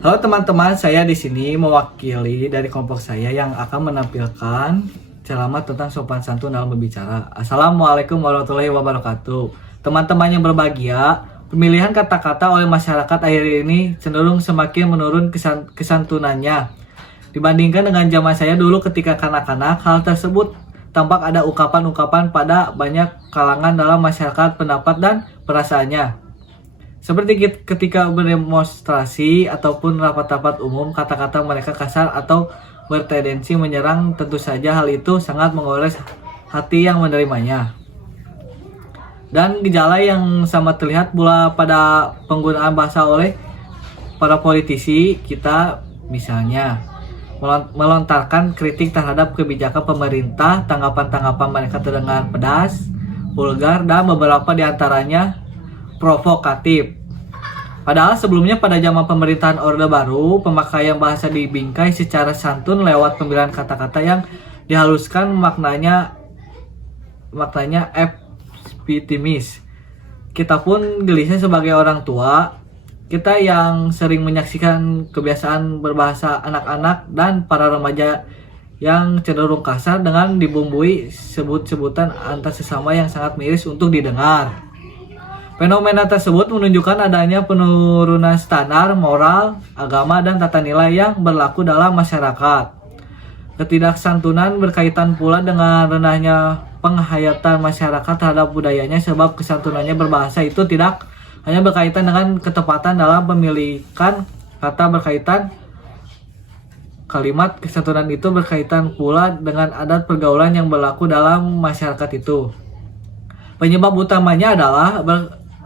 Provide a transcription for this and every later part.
Halo teman-teman, saya di sini mewakili dari kelompok saya yang akan menampilkan ceramah tentang sopan santun dalam berbicara. Assalamualaikum warahmatullahi wabarakatuh. Teman-teman yang berbahagia, pemilihan kata-kata oleh masyarakat akhir ini cenderung semakin menurun kesantunannya. Dibandingkan dengan zaman saya dulu ketika kanak-kanak, hal tersebut tampak ada ungkapan-ungkapan pada banyak kalangan dalam masyarakat pendapat dan perasaannya. Seperti ketika berdemonstrasi ataupun rapat-rapat umum, kata-kata mereka kasar atau bertendensi menyerang, tentu saja hal itu sangat menggores hati yang menerimanya. Dan gejala yang sama terlihat pula pada penggunaan bahasa oleh para politisi kita, misalnya melontarkan kritik terhadap kebijakan pemerintah. Tanggapan-tanggapan mereka terdengar pedas, vulgar, dan beberapa diantaranya provokatif. Padahal sebelumnya pada zaman pemerintahan Orde Baru, pemakaian bahasa dibingkai secara santun lewat pemilihan kata-kata yang dihaluskan, maknanya epitimis. Kita pun gelisah sebagai orang tua, kita yang sering menyaksikan kebiasaan berbahasa anak-anak dan para remaja yang cenderung kasar dengan dibumbui sebut-sebutan antar sesama yang sangat miris untuk didengar. Fenomena tersebut menunjukkan adanya penurunan standar moral, agama, dan tata nilai yang berlaku dalam masyarakat. Ketidaksantunan berkaitan pula dengan rendahnya penghayatan masyarakat terhadap budayanya, sebab kesantunannya berbahasa itu tidak hanya berkaitan dengan ketepatan dalam pemilikan kata berkaitan. Kalimat kesantunan itu berkaitan pula dengan adat pergaulan yang berlaku dalam masyarakat itu. Penyebab utamanya adalah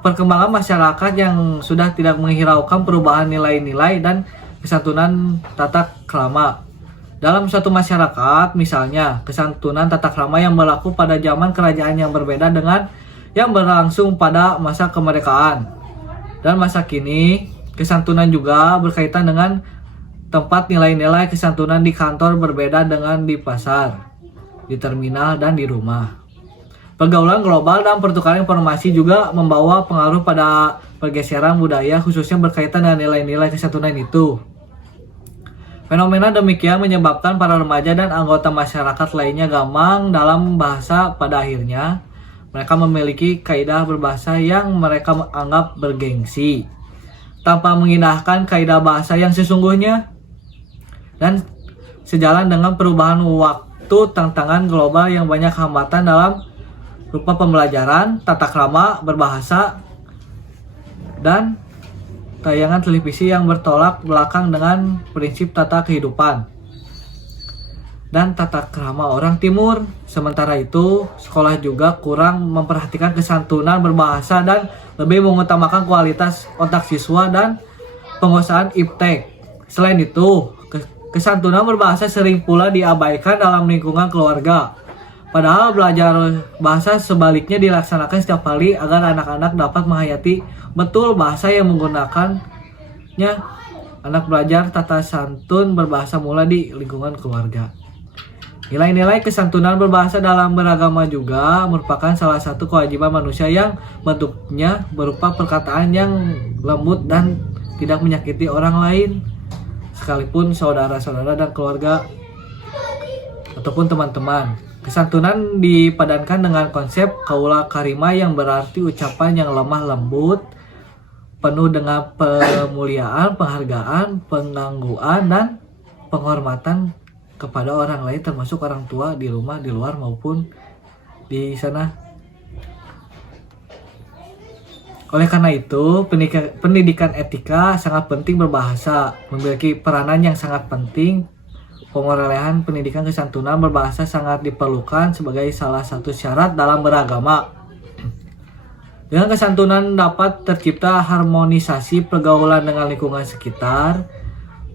perkembangan masyarakat yang sudah tidak menghiraukan perubahan nilai-nilai dan kesantunan tata krama. Dalam suatu masyarakat, misalnya, kesantunan tata krama yang berlaku pada zaman kerajaan yang berbeda dengan yang berlangsung pada masa kemerdekaan. Dan masa kini, kesantunan juga berkaitan dengan tempat nilai-nilai kesantunan di kantor berbeda dengan di pasar, di terminal, dan di rumah. Pergaulan global dan pertukaran informasi juga membawa pengaruh pada pergeseran budaya, khususnya berkaitan dengan nilai-nilai kesantunan itu. Fenomena demikian menyebabkan para remaja dan anggota masyarakat lainnya gamang dalam bahasa. Pada akhirnya, mereka memiliki kaidah berbahasa yang mereka anggap bergengsi, tanpa mengindahkan kaidah bahasa yang sesungguhnya. Dan sejalan dengan perubahan waktu, tantangan global yang banyak hambatan dalam rupa pembelajaran, tata krama, berbahasa, dan tayangan televisi yang bertolak belakang dengan prinsip tata kehidupan dan tata krama orang timur. Sementara itu, sekolah juga kurang memperhatikan kesantunan berbahasa dan lebih mengutamakan kualitas otak siswa dan penguasaan iptek. Selain itu, kesantunan berbahasa sering pula diabaikan dalam lingkungan keluarga. Padahal belajar bahasa sebaliknya dilaksanakan setiap hari agar anak-anak dapat menghayati betul bahasa yang menggunakannya. Anak belajar tata santun berbahasa mulai di lingkungan keluarga. Nilai-nilai kesantunan berbahasa dalam beragama juga merupakan salah satu kewajiban manusia yang bentuknya berupa perkataan yang lembut dan tidak menyakiti orang lain, sekalipun saudara-saudara dan keluarga ataupun teman-teman. Kesantunan dipadankan dengan konsep kaula karima yang berarti ucapan yang lemah lembut, penuh dengan pemuliaan, penghargaan, pengangguan, dan penghormatan kepada orang lain, termasuk orang tua di rumah, di luar maupun di sana. Oleh karena itu, pendidikan etika sangat penting berbahasa, memiliki peranan yang sangat penting. Pengelolaan pendidikan kesantunan berbahasa sangat diperlukan sebagai salah satu syarat dalam beragama. Dengan kesantunan dapat tercipta harmonisasi pergaulan dengan lingkungan sekitar.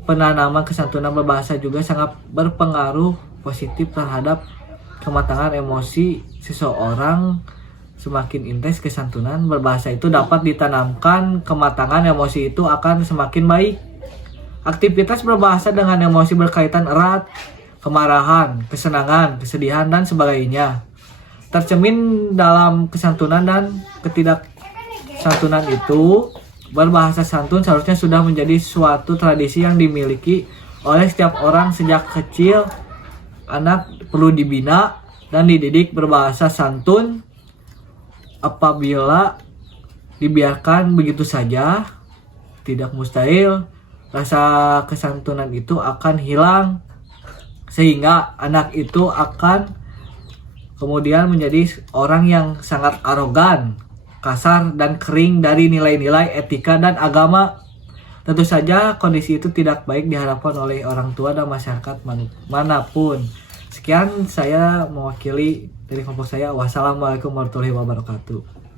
Penanaman kesantunan berbahasa juga sangat berpengaruh positif terhadap kematangan emosi seseorang. Semakin intens kesantunan berbahasa itu dapat ditanamkan, kematangan emosi itu akan semakin baik. Aktivitas berbahasa dengan emosi berkaitan erat, kemarahan, kesenangan, kesedihan, dan sebagainya. Tercermin dalam kesantunan dan ketidaksantunan itu Berbahasa santun seharusnya sudah menjadi suatu tradisi yang dimiliki oleh setiap orang sejak kecil. Anak perlu dibina dan dididik berbahasa santun. Apabila dibiarkan begitu saja, tidak mustahil rasa kesantunan itu akan hilang, sehingga anak itu akan kemudian menjadi orang yang sangat arogan, kasar, dan kering dari nilai-nilai etika dan agama. Tentu saja kondisi itu tidak baik diharapkan oleh orang tua dan masyarakat manapun. Sekian saya mewakili dari kelompok saya. Wassalamualaikum warahmatullahi wabarakatuh.